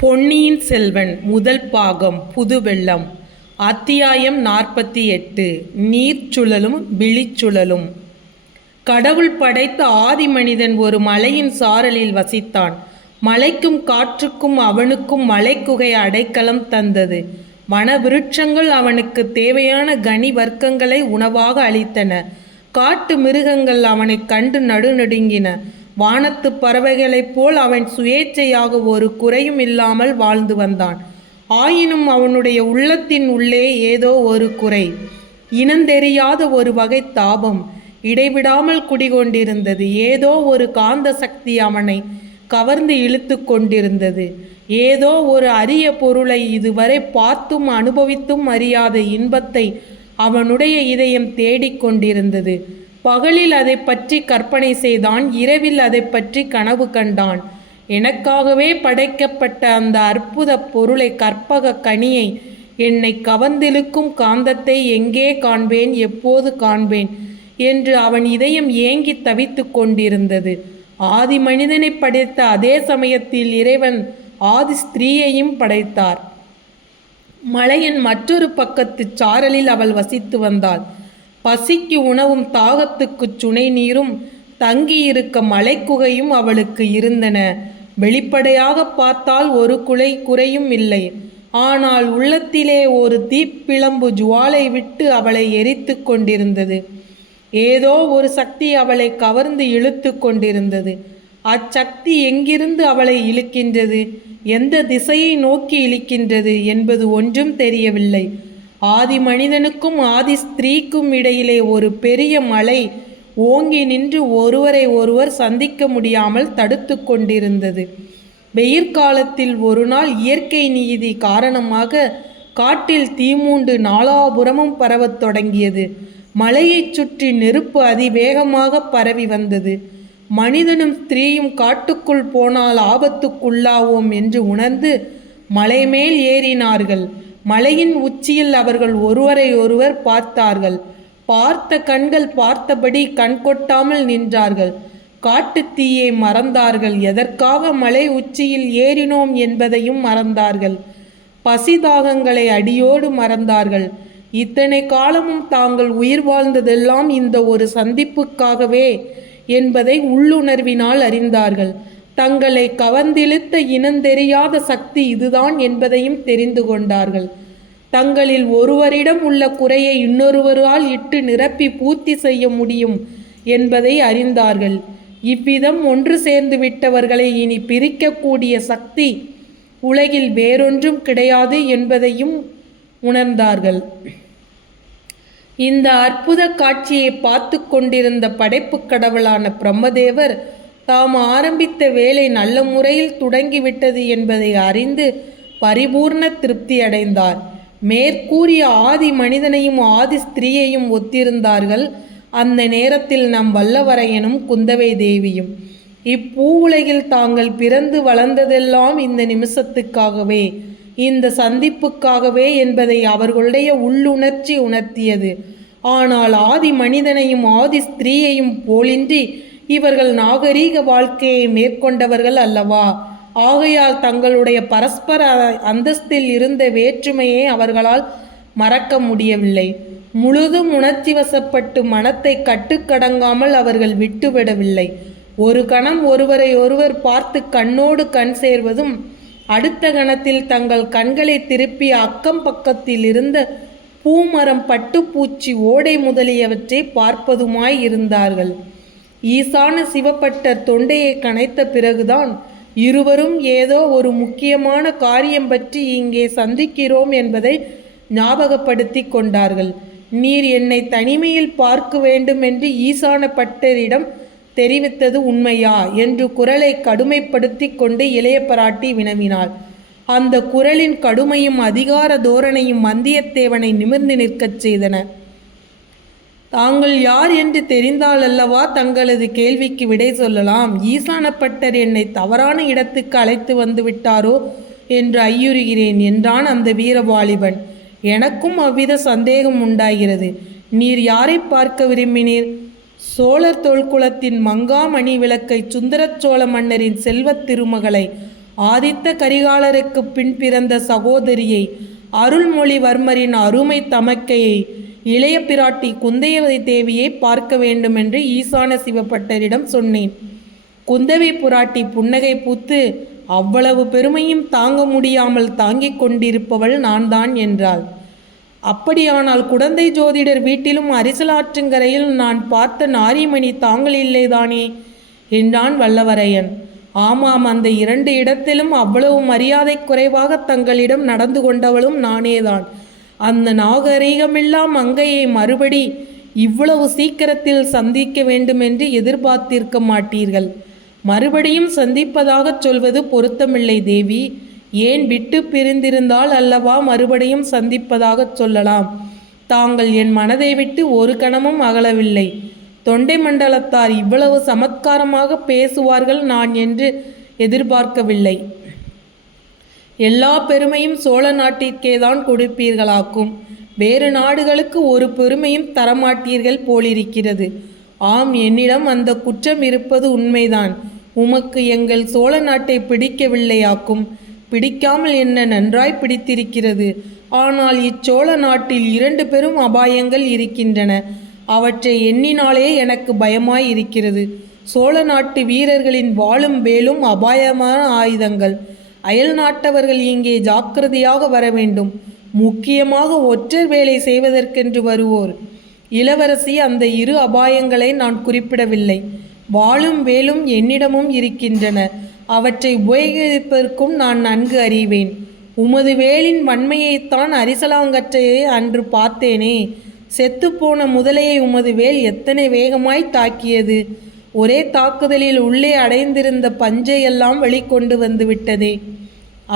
பொன்னியின் செல்வன் முதல் பாகம் புதுவெள்ளம் அத்தியாயம் நாற்பத்தி எட்டு நீர்ச்சுழலும் விழிச்சுழலும் கடவுள் படைத்த ஆதி மனிதன் ஒரு மலையின் சாரலில் வசித்தான். மலைக்கும் காற்றுக்கும் அவனுக்கும் மலைக்குகை அடைக்கலம் தந்தது. வன விருட்சங்கள் அவனுக்கு தேவையான கனி வர்க்கங்களை உணவாக அளித்தன. காட்டு மிருகங்கள் அவனைக் கண்டு நடுநடுங்கின. வானத்து பறவைகளைப் போல் அவன் சுயேச்சையாக ஒரு குறையும் இல்லாமல் வாழ்ந்து வந்தான். ஆயினும் அவனுடைய உள்ளத்தின் உள்ளே ஏதோ ஒரு குறை இனந்தெரியாத ஒரு வகை தாபம் இடைவிடாமல் குடிகொண்டிருந்தது. ஏதோ ஒரு காந்த சக்தி அவனை கவர்ந்து இழுத்து கொண்டிருந்தது. ஏதோ ஒரு அரிய பொருளை இதுவரை பார்த்தும் அனுபவித்தும் அறியாத இன்பத்தை அவனுடைய இதயம் தேடிக்கொண்டிருந்தது பகலில் அதை பற்றி கற்பனை செய்தான் இரவில் அதை பற்றி கனவு கண்டான். எனக்காகவே படைக்கப்பட்ட அந்த அற்புத பொருளை கற்பக கனியை என்னை கவர்ந்திழுக்கும் காந்தத்தை எங்கே காண்பேன் எப்போது காண்பேன் என்று அவன் இதயம் ஏங்கி தவித்து கொண்டிருந்தது. ஆதி மனிதனை படைத்த அதே சமயத்தில் இறைவன் ஆதி ஸ்திரீயையும் படைத்தார். மலையின் மற்றொரு பக்கத்து சாரலில் அவள் வசித்து வந்தாள். பசிக்கு உணவும் தாகத்துக்குச் சுனை நீரும் தங்கியிருக்க மலைக்குகையும் அவளுக்கு இருந்தன. வெளிப்படையாக பார்த்தால் ஒரு குலை குறையும் இல்லை. ஆனால் உள்ளத்திலே ஒரு தீப்பிளம்பு ஜுவாலை விட்டு அவளை எரித்து கொண்டிருந்தது. ஏதோ ஒரு சக்தி அவளை கவர்ந்து இழுத்து கொண்டிருந்தது. அச்சக்தி எங்கிருந்து அவளை இழுக்கின்றது? எந்த திசையை நோக்கி இழுக்கின்றது என்பது ஒன்றும் தெரியவில்லை. ஆதி மனிதனுக்கும் ஆதி ஸ்திரீக்கும் இடையிலே ஒரு பெரிய மலை ஓங்கி நின்று ஒருவரை ஒருவர் சந்திக்க முடியாமல் தடுத்து கொண்டிருந்தது. வெயிற்காலத்தில் ஒரு நாள் இயற்கை நீதி காரணமாக காட்டில் தீமூண்டு நாலாபுரமும் பரவத் தொடங்கியது. மலையைச் சுற்றி நெருப்பு அதிவேகமாக பரவி வந்தது. மனிதனும் ஸ்திரீயும் காட்டுக்குள் போனால் ஆபத்துக்குள்ளாவோம் என்று உணர்ந்து மலை மேல் ஏறினார்கள். மலையின் உச்சியில் அவர்கள் ஒருவரை ஒருவர் பார்த்தார்கள். பார்த்த கண்கள் பார்த்தபடி கண் கொட்டாமல் நின்றார்கள். காட்டுத் தீயை மறந்தார்கள். எதற்காக மலை உச்சியில் ஏறினோம் என்பதையும் மறந்தார்கள். பசிதாகங்களை அடியோடு மறந்தார்கள். இத்தனை காலமும் தாங்கள் உயிர் வாழ்ந்ததெல்லாம் இந்த ஒரு சந்திப்புக்காகவே என்பதை உள்ளுணர்வினால் அறிந்தார்கள். தங்களை கவர்ந்திழுத்த இனந்தெரியாத சக்தி இதுதான் என்பதையும் தெரிந்து கொண்டார்கள். தங்களில் ஒருவரிடம் உள்ள குறையை இன்னொருவரால் இட்டு நிரப்பி பூர்த்தி செய்ய முடியும் என்பதை அறிந்தார்கள். இவ்விதம் ஒன்று சேர்ந்து விட்டவர்களை இனி பிரிக்கக்கூடிய சக்தி உலகில் வேறொன்றும் கிடையாது என்பதையும் உணர்ந்தார்கள். இந்த அற்புத காட்சியை பார்த்து கொண்டிருந்த படைப்புக் கடவுளான பிரம்மதேவர் தாம் ஆரம்பித்த வேலை நல்ல முறையில் தொடங்கிவிட்டது என்பதை அறிந்து பரிபூர்ண திருப்தி அடைந்தார். மேற்கூறிய ஆதி மனிதனையும் ஆதி ஸ்திரீயையும் ஒத்திருந்தார்கள். அந்த நேரத்தில் நம் வல்லவரையனும் குந்தவை தேவியும். இப்பூவுலகில் தாங்கள் பிறந்து வளர்ந்ததெல்லாம் இந்த நிமிஷத்துக்காகவே இந்த சந்திப்புக்காகவே என்பதை அவர்களுடைய உள்ளுணர்ச்சி உணர்த்தியது. ஆனால் ஆதி மனிதனையும் ஆதி ஸ்திரீயையும் போலின்றி இவர்கள் நாகரீக வாழ்க்கையை மேற்கொண்டவர்கள் அல்லவா? ஆகையால் தங்களுடைய பரஸ்பர அந்தஸ்தில் இருந்த வேற்றுமையை அவர்களால் மறக்க முடியவில்லை. முழுதும் உணர்ச்சி வசப்பட்டு மனத்தை கட்டுக்கடங்காமல் அவர்கள் விட்டுவிடவில்லை. ஒரு கணம் ஒருவரை ஒருவர் பார்த்து கண்ணோடு கண் சேர்வதும் அடுத்த கணத்தில் தங்கள் கண்களை திருப்பி அக்கம் பக்கத்தில் இருந்த பூமரம் பட்டுப்பூச்சி ஓடை முதலியவற்றை பார்ப்பதுமாய் இருந்தார்கள். ஈசான சிவப்பட்டர் தொண்டையை கனைத்த பிறகுதான் இருவரும் ஏதோ ஒரு முக்கியமான காரியம் பற்றி இங்கே சந்திக்கிறோம் என்பதை ஞாபகப்படுத்தி கொண்டார்கள். நீர் என்னை தனிமையில் பார்க்க வேண்டும் என்று ஈசான பட்டரிடம் தெரிவித்தது உண்மையா? என்று குரலை கடுமைப்படுத்தி கொண்டு இளைய பராட்டி வினவினாள். அந்த குரலின் கடுமையும் அதிகார தோரணையும் வந்தியத்தேவனை நிமிர்ந்து நிற்கச் செய்தன. தாங்கள் யார் என்று தெரிந்தால் அல்லவா தங்களது கேள்விக்கு விடை சொல்லலாம். ஈசானப்பட்டர் என்னை தவறான இடத்துக்கு அழைத்து வந்து விட்டாரோ என்று ஐயுறுகிறேன் என்றான் அந்த வீரவாலிபன். எனக்கும் அவ்வித சந்தேகம் உண்டாகிறது. நீர் யாரை பார்க்க விரும்பினீர்? சோழர் தொல்குலத்தின் மங்காமணி விளக்கை சுந்தரச்சோழ மன்னரின் செல்வத் திருமகளை ஆதித்த கரிகாலருக்கு பின் பிறந்த சகோதரியை அருள்மொழிவர்மரின் அருமை தமக்கையை இளைய பிராட்டி குந்தையவதி தேவியை பார்க்க வேண்டுமென்று ஈசான சிவப்பட்டரிடம் சொன்னேன். குந்தவை புராட்டி புன்னகை பூத்து அவ்வளவு பெருமையும் தாங்க முடியாமல் தாங்கிக் கொண்டிருப்பவள் நான்தான் என்றாள். அப்படியானால் குழந்தை ஜோதிடர் வீட்டிலும் அரிசலாற்றங்கரையில் நான் பார்த்த நாரிமணி தாங்கள் இல்லைதானே என்றான் வல்லவரையன். ஆமாம் அந்த இரண்டு இடத்திலும் அவ்வளவு மரியாதை குறைவாக தங்களிடம் நடந்து கொண்டவளும் நானேதான். அந்த நாகரீகமில்லாம் அங்கையை மறுபடி இவ்வளவு சீக்கிரத்தில் சந்திக்க வேண்டுமென்று எதிர்பார்த்திருக்க மாட்டீர்கள். மறுபடியும் சந்திப்பதாகச் சொல்வது பொருத்தமில்லை தேவி. ஏன் விட்டு பிரிந்திருந்தால் அல்லவா மறுபடியும் சந்திப்பதாகச் சொல்லலாம். தாங்கள் என் மனதை விட்டு ஒரு கணமும் அகலவில்லை. தொண்டை மண்டலத்தார் இவ்வளவு சமத்காரமாக பேசுவார்கள் நான் என்று எதிர்பார்க்கவில்லை. எல்லா பெருமையும் சோழ நாட்டிற்கே தான் கொடுப்பீர்களாக்கும். வேறு நாடுகளுக்கு ஒரு பெருமையும் தரமாட்டீர்கள் போலிருக்கிறது. ஆம் என்னிடம் அந்த குற்றம் இருப்பது உண்மைதான். உமக்கு எங்கள் சோழ நாட்டை பிடிக்கவில்லையாக்கும். பிடிக்காமல் என்ன நன்றாய் பிடித்திருக்கிறது. ஆனால் இச்சோழ நாட்டில் இரண்டு பெரும் அபாயங்கள் இருக்கின்றன. அவற்றை எண்ணினாலே எனக்கு பயமாய் இருக்கிறது. சோழ நாட்டு வீரர்களின் வாழும் வேலும் அபாயமான ஆயுதங்கள். அயல் நாட்டவர்கள் இங்கே ஜாக்கிரதையாக வர வேண்டும். முக்கியமாக ஒற்றர் வேலை செய்வதற்கென்று வருவோர். இளவரசி அந்த இரு அபாயங்களை நான் குறிப்பிடவில்லை. வாழும் வேலும் என்னிடமும் இருக்கின்றன. அவற்றை உபயோகிப்பதற்கும் நான் நன்கு அறிவேன். உமது வேலின் வன்மையைத்தான் அரிசலாங்கற்றையை அன்று பார்த்தேனே. செத்துப்போன முதலையை உமது வேல் எத்தனை வேகமாய் தாக்கியது. ஒரே தாக்குதலில் உள்ளே அடைந்திருந்த பஞ்சையெல்லாம் வெளிக்கொண்டு வந்துவிட்டதே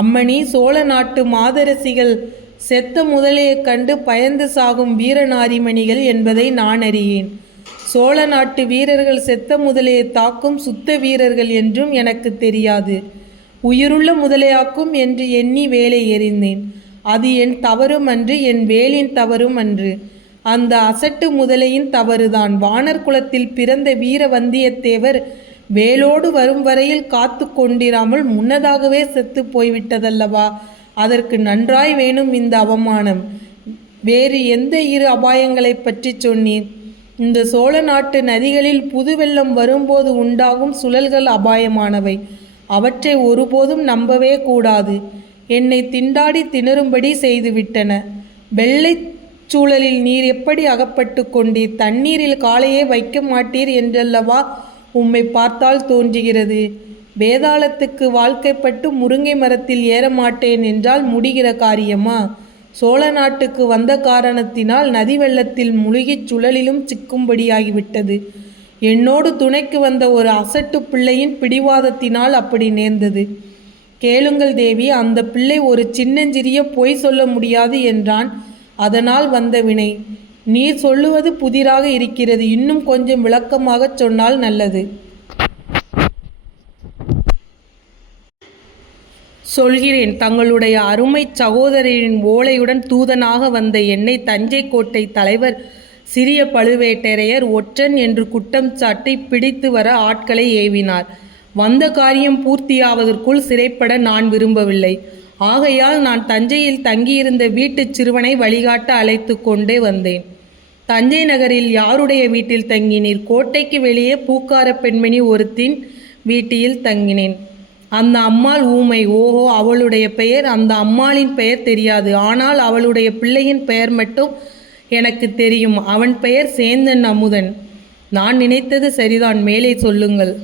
அம்மணி சோழ நாட்டு மாதரசிகள் செத்த முதலையைக் கண்டு பயந்து சாகும் வீரநாரிமணிகள் என்பதை நான் அறியேன். சோழ நாட்டு வீரர்கள் செத்த முதலையை தாக்கும் சுத்த வீரர்கள் என்றும் எனக்கு தெரியாது. உயிருள்ள முதலையாக்கும் என்று எண்ணி வேலை எறிந்தேன். அது என் தவறும் அன்று என் வேலின் தவறும் அன்று. அந்த அசட்டு முதலையின் தவறுதான். வானர் குலத்தில் பிறந்த வீர வந்தியத்தேவர் வேலோடு வரும் வரையில் காத்து கொண்டிராமல் முன்னதாகவே செத்து போய்விட்டதல்லவா? அதற்கு நன்றாய் வேணும் இந்த அவமானம். வேறு எந்த இரு அபாயங்களைப் பற்றி சொன்னீர்? இந்த சோழ நாட்டு நதிகளில் புது வெள்ளம் வரும்போது உண்டாகும் சுழல்கள் அபாயமானவை. அவற்றை ஒருபோதும் நம்பவே கூடாது. என்னை திண்டாடி திணறும்படி செய்துவிட்டன. வெள்ளை சூழலில் நீர் எப்படி அகப்பட்டு கொண்டீர்? தண்ணீரில் காலையே வைக்க மாட்டீர் என்றல்லவா? உம்மை பார்த்தால் தோன்றுகிறது. வேதாளத்துக்கு வாழ்க்கைப்பட்டு முருங்கை மரத்தில் ஏற மாட்டேன் என்றால் முடிகிற காரியமா? சோழ நாட்டுக்கு வந்த காரணத்தினால் நதி வெள்ளத்தில் முழுகிச் சுழலிலும் சிக்கும்படியாகிவிட்டது. என்னோடு துணைக்கு வந்த ஒரு அசட்டு பிள்ளையின் பிடிவாதத்தினால் அப்படி நேர்ந்தது. கேளுங்கள் தேவி அந்த பிள்ளை ஒரு சின்னஞ்சிறிய பொய் சொல்ல முடியாது என்றான். அதனால் வந்த வினை. நீர் சொல்லுவது புதிராக இருக்கிறது. இன்னும் கொஞ்சம் விளக்கமாகச் சொன்னால் நல்லது. சொல்கிறேன் தங்களுடைய அருமை சகோதரின் ஓலையுடன் தூதனாக வந்த என்னை தஞ்சை கோட்டை தலைவர் சிறிய பழுவேட்டரையர் ஒற்றன் என்று குற்றம் சாட்டி பிடித்து வர ஆட்களை ஏவினார். வந்த காரியம் பூர்த்தியாவதற்குள் சிறைப்பட நான் விரும்பவில்லை. ஆகையால் நான் தஞ்சையில் தங்கியிருந்த வீட்டுச் சிறுவனை வழிகாட்ட அழைத்து கொண்டே வந்தேன். தஞ்சை நகரில் யாருடைய வீட்டில் தங்கினீர்? கோட்டைக்கு வெளியே பூக்கார பெண்மணி ஒருத்தின் வீட்டில் தங்கினேன். அந்த அம்மாள் ஊமை. ஓஹோ அவளுடைய பெயர் அந்த அம்மாளின் பெயர் தெரியாது. ஆனால் அவளுடைய பிள்ளையின் பெயர் மட்டும் எனக்கு தெரியும். அவன் பெயர் சேந்தன் அமுதன். நான் நினைத்தது சரிதான். மேலே சொல்லுங்கள்.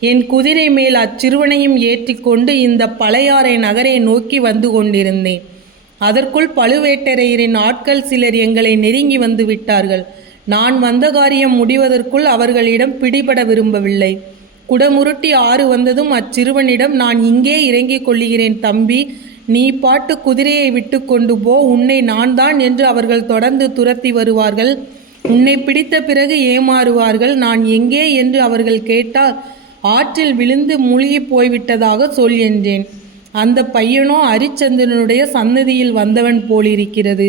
என் குதிரை மேல் அச்சிறுவனையும் ஏற்றிக்கொண்டு இந்த பழையாறை நகரை நோக்கி வந்து கொண்டிருந்தேன். அதற்குள் பழுவேட்டரையரின் ஆட்கள் சிலர் எங்களை நெருங்கி வந்து விட்டார்கள். நான் வந்த காரியம் முடிவதற்குள் அவர்களிடம் பிடிபட விரும்பவில்லை. குடமுருட்டி ஆறு வந்ததும் அச்சிறுவனிடம் நான் இங்கே இறங்கிக் கொள்ளுகிறேன் தம்பி. நீ பாட்டு குதிரையை விட்டு கொண்டு போ. உன்னை நான் தான் என்று அவர்கள் தொடர்ந்து துரத்தி வருவார்கள். உன்னை பிடித்த பிறகு ஏமாறுவார்கள். நான் எங்கே? என்று அவர்கள் கேட்டால் ஆற்றில் விழுந்து மூழ்கி போய்விட்டதாக சொல் என்றேன். அந்த பையனோ அரிச்சந்திரனுடைய சன்னதியில் வந்தவன் போலிருக்கிறது.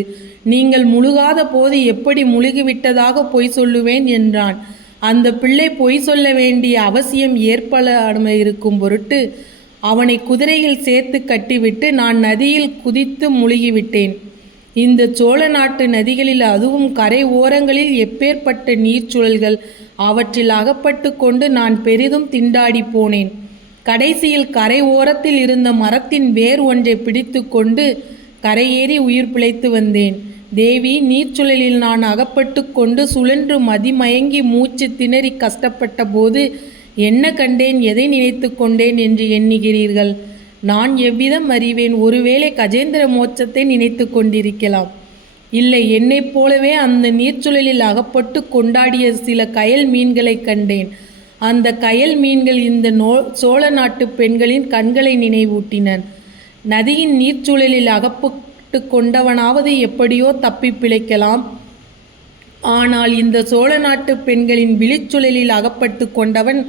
நீங்கள் முழுகாத போது எப்படி முழுகிவிட்டதாக பொய் சொல்லுவேன் என்றான். அந்த பிள்ளை பொய் சொல்ல வேண்டிய அவசியம் ஏற்படாமல் இருக்கும் பொருட்டு அவனை குதிரையில் சேர்த்து கட்டிவிட்டு நான் நதியில் குதித்து முழுகிவிட்டேன். இந்த சோழ நாட்டு நதிகளில் அதுவும் கரை ஓரங்களில் எப்பேற்பட்ட நீர்ச்சுழல்கள் அவற்றில் அகப்பட்டு கொண்டு நான் பெரிதும் திண்டாடி போனேன். கடைசியில் கரை ஓரத்தில் இருந்த மரத்தின் வேர் ஒன்றை பிடித்து கொண்டு கரையேறி உயிர் பிழைத்து வந்தேன். தேவி நீர்ச்சுழலில் நான் அகப்பட்டு கொண்டு சுழன்று மதிமயங்கி மூச்சு திணறி கஷ்டப்பட்ட போது என்ன கண்டேன் எதை நினைத்து கொண்டேன் என்று எண்ணுகிறீர்கள்? நான் எவ்விதம் அறிவேன்? ஒருவேளை கஜேந்திர மோட்சத்தை நினைத்து கொண்டிருக்கலாம். இல்லை என்னைப் போலவே அந்த நீர்ச்சுழலில் அகப்பட்டு கொண்டாடிய சில கயல் மீன்களை கண்டேன். அந்த கயல் மீன்கள் இந்த நோ சோழ நாட்டு பெண்களின் கண்களை நினைவூட்டின நதியின் நீர்ச்சூழலில் அகப்பட்டு கொண்டவனாவது எப்படியோ தப்பி பிழைக்கலாம். ஆனால் இந்த சோழ நாட்டு பெண்களின் விழிச்சுழலில் அகப்பட்டு கொண்டவன்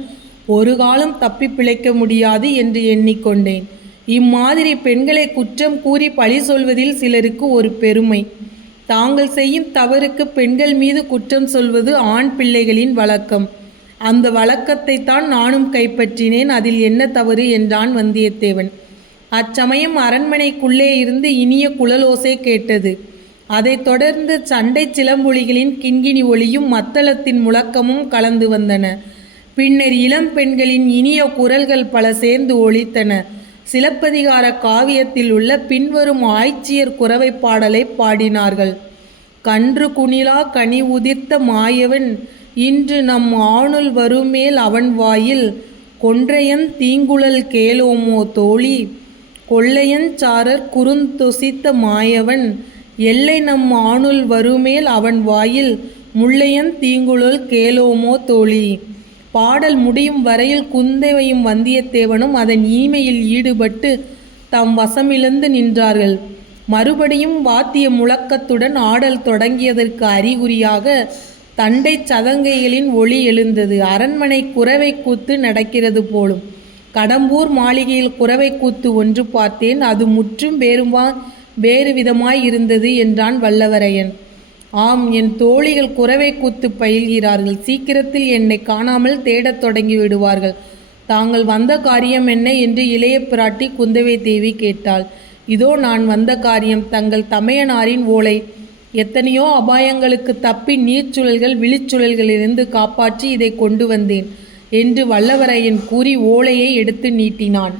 ஒரு காலம் தப்பி பிழைக்க முடியாது என்று எண்ணிக்கொண்டேன். இம்மாதிரி பெண்களை குற்றம் கூறி பழி சொல்வதில் சிலருக்கு ஒரு பெருமை. தாங்கள் செய்யும் தவறுக்கு பெண்கள் மீது குற்றம் சொல்வது ஆண் பிள்ளைகளின் வழக்கம். அந்த வழக்கத்தை தான் நானும் கைப்பற்றினேன். அதில் என்ன தவறு என்றான் வந்தியத்தேவன். அச்சமயம் அரண்மனைக்குள்ளே இருந்து இனிய குழலோசை கேட்டது. அதைத் தொடர்ந்து சண்டை சிலம்பொலிகளின் கிண்கிணி ஒளியும் மத்தளத்தின் முழக்கமும் கலந்து வந்தன. பின்னர் இளம் பெண்களின் இனிய குரல்கள் பல சேர்ந்து ஒழித்தன சிலப்பதிகார காவியத்தில் உள்ள பின்வரும் ஆய்ச்சியர் குறவை பாடலை பாடினார்கள். கன்று குணிலா கனி உதிர்த்த மாயவன் இன்று நம் ஆணுள் வருமேல் அவன் வாயில் கொன்றையன் தீங்குழல் கேளோமோ தோழி? கொள்ளையன் சாரர் குறுந்தொசித்த மாயவன் எல்லை நம் ஆணுள் வருமேல் அவன் வாயில் முள்ளையன் தீங்குழல் கேளோமோ தோழி? பாடல் முடியும் வரையில் குந்தவையும் வந்தியத்தேவனும் அதன் இனிமையில் ஈடுபட்டு தம் வசமிழந்து நின்றார்கள். மறுபடியும் வாத்திய முழக்கத்துடன் ஆடல் தொடங்கியதற்கு அறிகுறியாக தண்டை சதங்கைகளின் ஒளி எழுந்தது. அரண்மனை குறவை கூத்து நடக்கிறது போலும். கடம்பூர் மாளிகையில் குறவை கூத்து ஒன்று பார்த்தேன். அது முற்றும் வேறுமா வேறு விதமாய் இருந்தது என்றான் வல்லவரையன். ஆம் என் தோழிகள் குறவை கூத்து பயில்கிறார்கள். சீக்கிரத்தில் என்னை காணாமல் தேடத் தொடங்கி விடுவார்கள். தாங்கள் வந்த காரியம் என்ன என்று இளைய பிராட்டி குந்தவை தேவி கேட்டாள். இதோ நான் வந்த காரியம். தங்கள் தமையனாரின் ஓலை எத்தனையோ அபாயங்களுக்கு தப்பி நீர்ச்சுழல்கள் விழிச்சுழல்களிலிருந்து காப்பாற்றி இதை கொண்டு வந்தேன் என்று வல்லவரையன் கூறி ஓலையை எடுத்து நீட்டினான்.